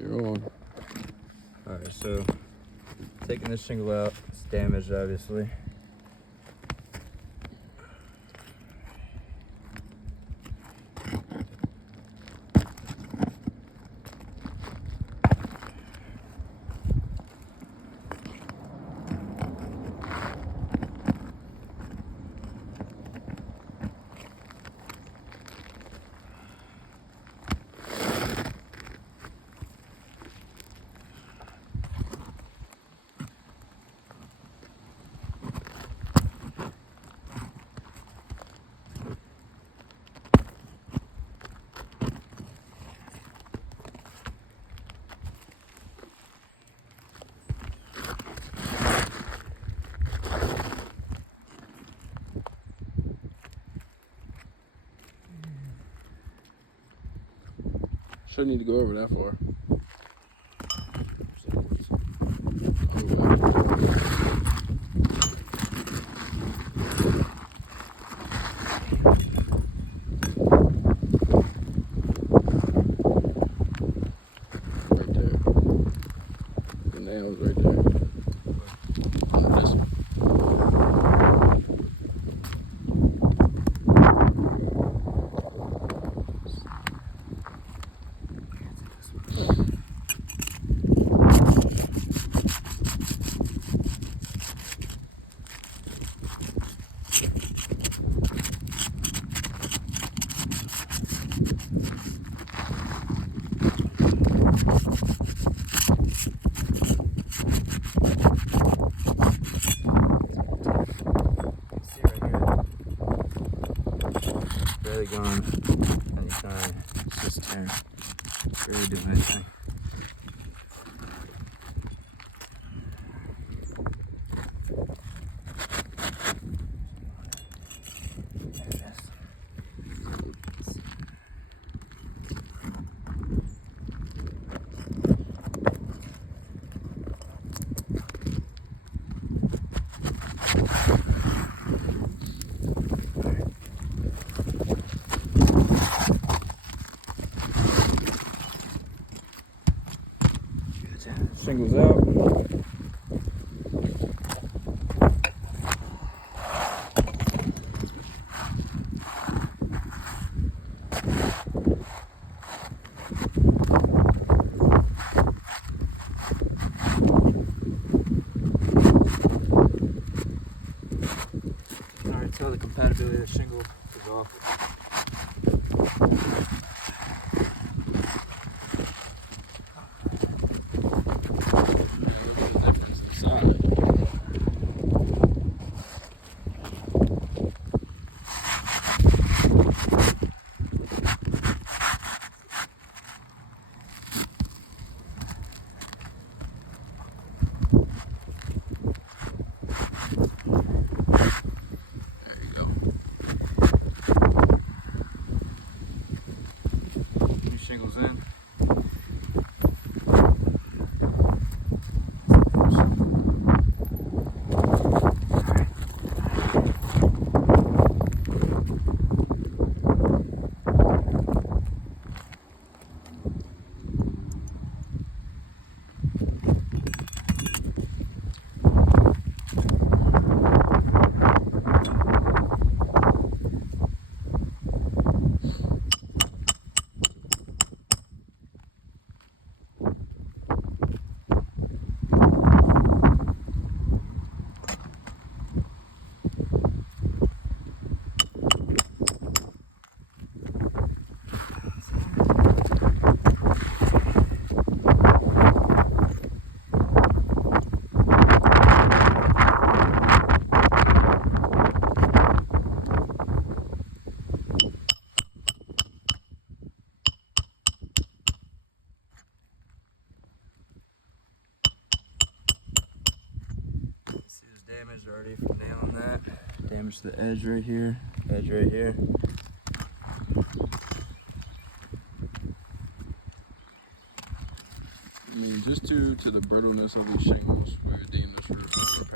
You're on. Alright, so taking this shingle out, it's damaged obviously. Shouldn't need to go over that far. Right there. The nail's right there. This one. See right here, it's barely gone anytime. It's just tearing. It's really doing anything. There it is. Shingles out. Alright, so the compatibility of the shingle is off. New shingles in. See, there's damage already from nailing that. Damage to the edge right here. Edge right here. I mean, just due to the brittleness of these shingles, we deem this roof